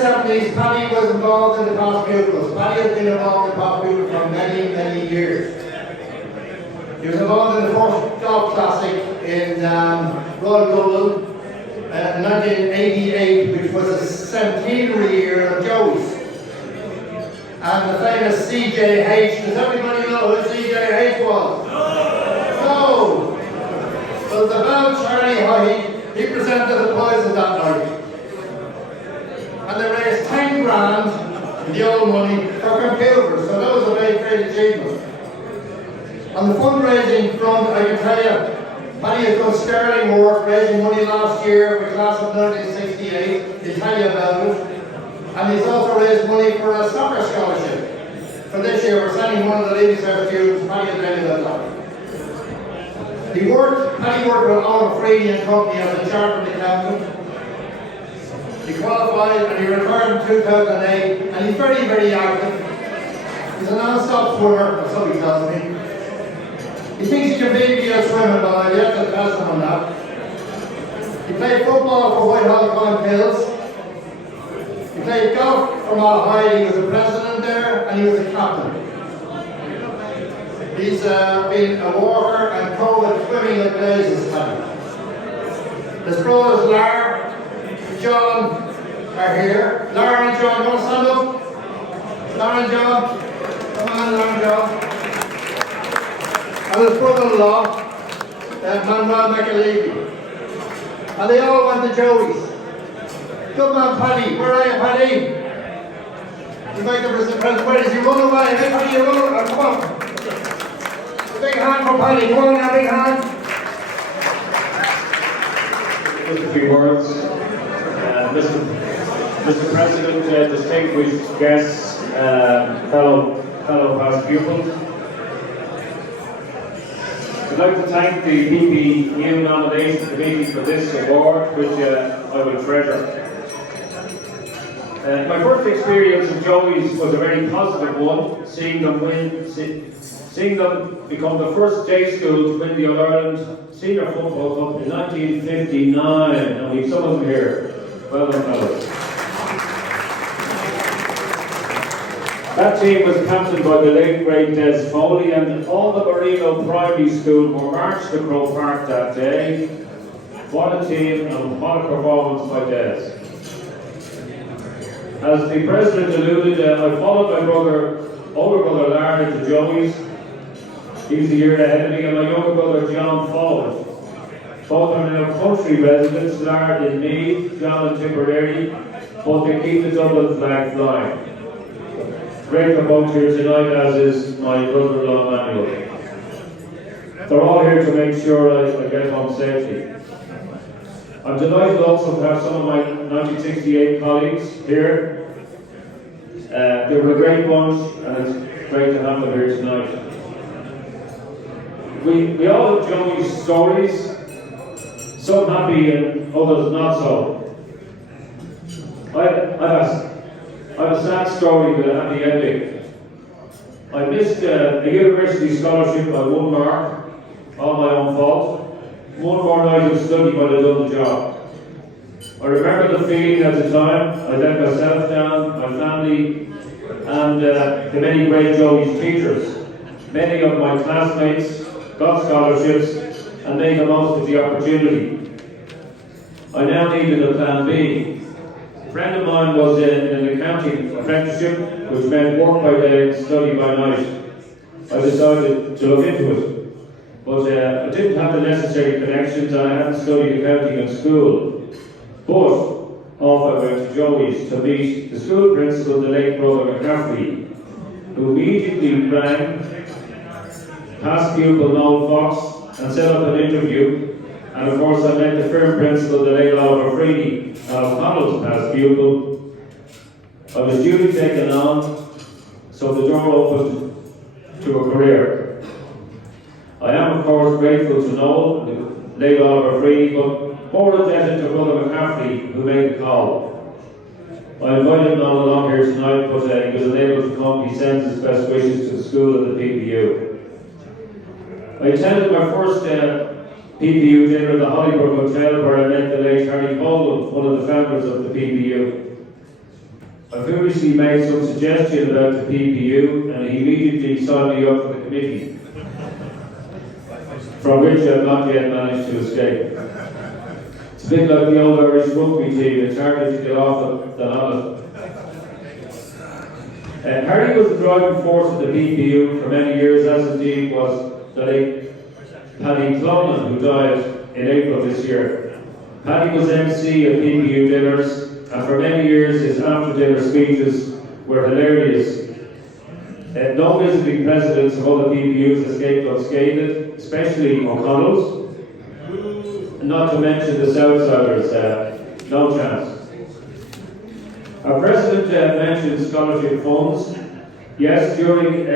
70s, Paddy was involved in the past pupils. Paddy has been involved in the past pupils for many, many years. He was involved in the first golf classic in Royal Dublin in 1988, which was a centenary year of Joey's. And the famous CJH, does everybody know who CJH was? No! Well, the bell Charlie Hyde, he presented the prizes that night. And they raised 10 grand in the old money for computers, so that was a very great achievement. On the fundraising front, I can tell you, Paddy has done sterling work raising money last year for the class of 1968. He'll tell you about it. And he's also raised money for a soccer scholarship. For this year, we're sending one of the Leaving Cert students, Paddy, will tell you about that. Paddy worked with Oliver Freedy and Company as a chartered accountant. He qualified and he retired in 2008, and he's very, very active. He's a non-stop swimmer, or so he tells me. He thinks he can beat me at swimming, but I've yet to test him on that. He played football for Whitehall Colin Hills. He played golf for Malahide. He was the president there, and he was a captain. He's been a walker and pro at swimming like blazes. His brothers Lar, John are here. Lar and John, you want to stand up? Lar and John. Come on, Lar and John. And his brother-in-law, Manuel McAlevey. And they all went to Joey's. Good man, Paddy. Where are you, Paddy? You make the president. Where is he? Run away. Hey, Paddy, you run away. Come on. A big hand for Paddy. Come on, a big hand. Just a few words. Mr. President, distinguished guests, fellow past pupils. I'd like to thank the PPU nomination committee for this award, which I will treasure. My first experience of Joey's was a very positive one, seeing them become the first day school to win the All-Ireland Senior Football Cup in 1959, and we've some of them here. Well done, fellas. That team was captained by the late great Des Foley, and all the Marino Primary School were marched to Croke Park that day. What a team and what a performance by Des. As the President alluded, I followed my older brother Larry to Joey's. He's a year ahead of me, and my younger brother John followed. Both are now country residents, Larry in Meath, John in Tipperary, but they keep the Dublin flag flying. Great for both here tonight, as is my brother-in-law Manuel. They're all here to make sure I get home safely. I'm delighted also to have some of my 1968 colleagues here. They were a great bunch, and it's great to have them here tonight. We all have Joey's stories, some happy and others not so. I have a sad story with a happy ending. I missed a university scholarship by 1 mark, all my own fault. One more night of study might have done the job. I remember the feeling at the time. I let myself down, my family, and the many great Joey's teachers. Many of my classmates got scholarships and made the most of the opportunity. I now needed a plan B. A friend of mine was in an accounting apprenticeship, which meant work by day and study by night. I decided to look into it. But I didn't have the necessary connections, and I hadn't studied accounting in school. But off I went to Joey's to meet the school principal, the late brother McCaffrey, who immediately rang past pupil Noel Fox and set up an interview. And of course I met the firm principal, the late Oliver Freedy, O'Connell's past pupil. I was duly taken on, so the door opened to a career. I am, of course, grateful to Noel, the late Oliver Freedy, but more indebted to Brother McCaffrey, who made the call. I invited Noel along here tonight, but he was unable to come. He sends his best wishes to the school and the PPU. I attended my first PPU dinner at the Hollybrook Hotel, where I met the late Harry Poland, one of the founders of the PPU. I foolishly made some suggestion about the PPU and he immediately signed me up for the committee, from which I have not yet managed to escape. It's a bit like the old Irish rugby team, it's harder to get off it than on it. Harry was the driving force of the PPU for many years, as indeed was the late Paddy Walsh, who died in April this year. Paddy was MC at PPU dinners, and for many years his after-dinner speeches were hilarious. No visiting presidents of other PPUs escaped unscathed, especially O'Connell's, not to mention the Southsiders, no chance. Our President mentioned scholarship funds. Yes, during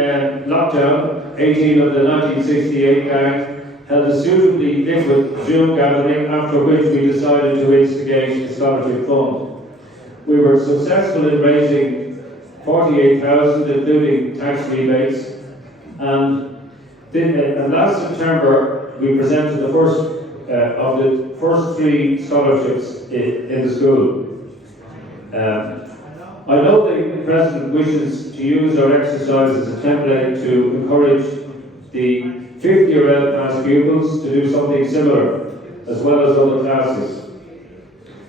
lockdown, 18 of the 1968 gang held a suitably liquid Zoom gathering, after which we decided to instigate a scholarship fund. We were successful in raising 48,000, including tax rebates, and last September we presented the first of the first 3 scholarships in the school. I know the President wishes to use our exercise as a template to encourage the 50-year LPAS pupils to do something similar, as well as other classes.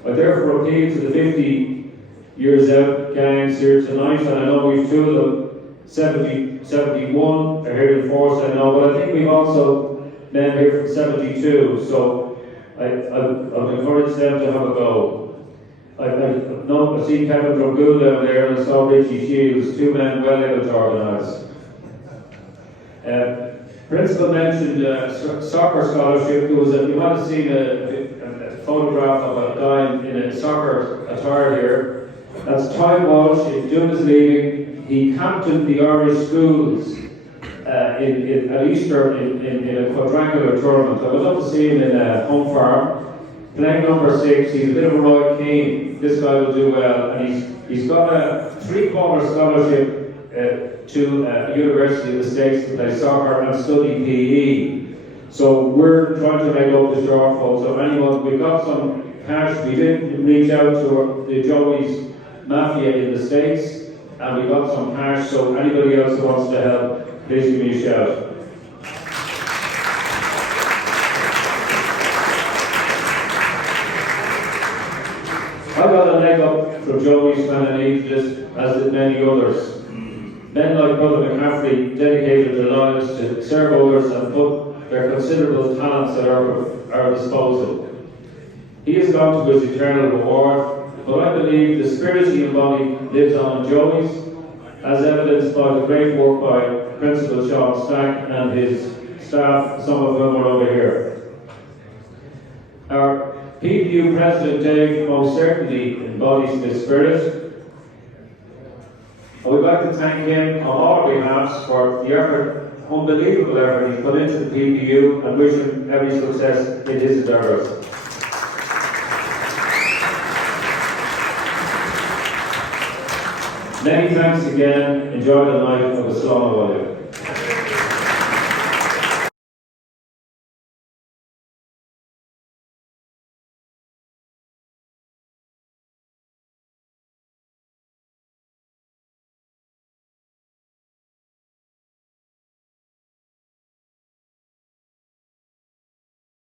I therefore appeal to the 50 years out gangs here tonight, and I know we've 2 of them, 71 are here in force, I know, but I think we've also men here from 72, so I've encouraged them to have a go. I see Kevin from Gould down there, and I saw Richie Shields, 2 men well able to organise. Principal mentioned soccer scholarship. You might have seen a photograph of a guy in a soccer attire here. That's Paddy Walsh. He's doing his leaving. He captained the Irish schools at Easter in a quadrangular tournament. I would love to see him in a home farm. Playing number 6, he's a bit of a Roy Keane. This guy will do well, and he's got a 3-quarter scholarship to a university in the States to play soccer and study PE. So we're trying to make up the shortfall. So anyone, we've got some cash. We did reach out to the Joey's Mafia in the States, and we got some cash. So anybody else who wants to help, please give me a shout. I got a leg up from Joey's when I needed it, as did many others. Men like Brother McCaffrey dedicated their lives to serve others and put their considerable talents at our disposal. He has gone to his eternal reward, but I believe the spirit he embodied lives on in Joey's, as evidenced by the great work by Principal Sean Stack and his staff, some of whom are over here. Our PPU President Dave most certainly embodies this spirit. I would like to thank him on all our behalves for the effort, unbelievable effort he's put into the PPU, and wish him every success in his endeavours. Many thanks again. Enjoy the night of the Slán.